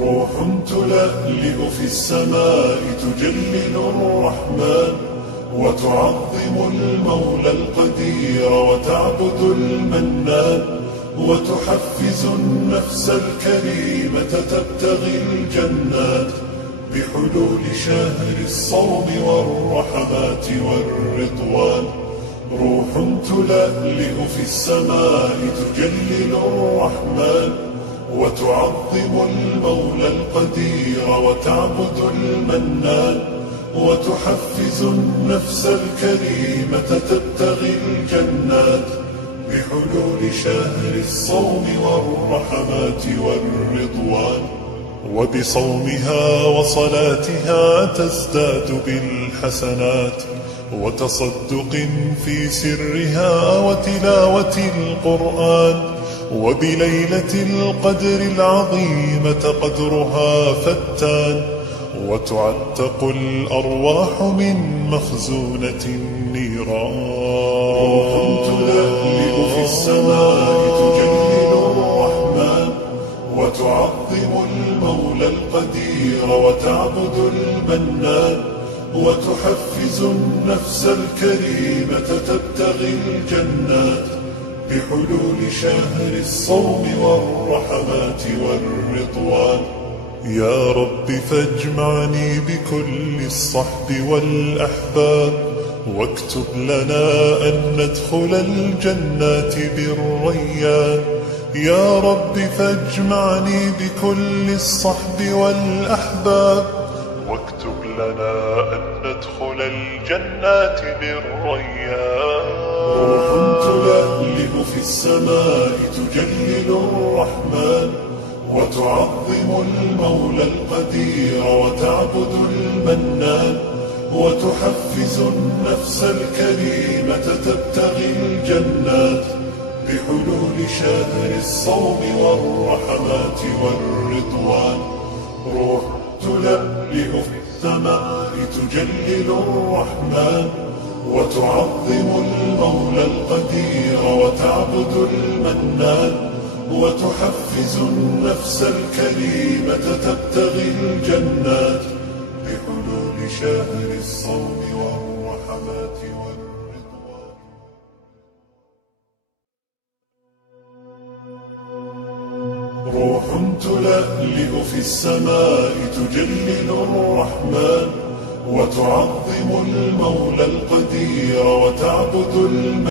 روح تلألئ في السماء تجلل الرحمن وتعظم المولى القدير وتعبد المنان وتحفز النفس الكريمة تبتغي الجنات بحلول شهر الصوم والرحمات والرضوان. روح تلألئ في السماء تجلل الرحمن وتعظم المولى القدير وتعبد المنان وتحفز النفس الكريمة تبتغي الجنات بحلول شهر الصوم والرحمات والرضوان. وبصومها وصلاتها تزداد بالحسنات وتصدق في سرها وتلاوة القرآن. وبليلة القدر العظيمة قدرها فتان وتعتق الأرواح من مخزونة النيران. روح تلألئ في السماء تجلل الرحمن وتعظم المولى القدير وتعبد المنان وتحفز النفس الكريمة تبتغي الجنات بحلول شهر الصوم والرحمات والرضوان. يا رب فاجمعني بكل الصحب والأحباب واكتب لنا أن ندخل الجنات بالريان. يا رب فاجمعني بكل الصحب والأحباب واكتب لنا أن ندخل الجنات بالريان. روح تلألئ في السماء تجلل الرحمن وتعظم المولى القدير وتعبد المنان وتحفز النفس الكريمة تبتغي الجنات بحلول شهر الصوم والرحمات والرضوان. روح تلألئ في السماء تجلل الرحمن وتعظم المولى القدير وتعبد المنان وتحفز النفس الكريمة تبتغي الجنات بحلول شهر الصوم والرحمات والرضوان. روح تلألئ في السماء تجلل الرحمن وتعظم المولى القدير وتعبد المنان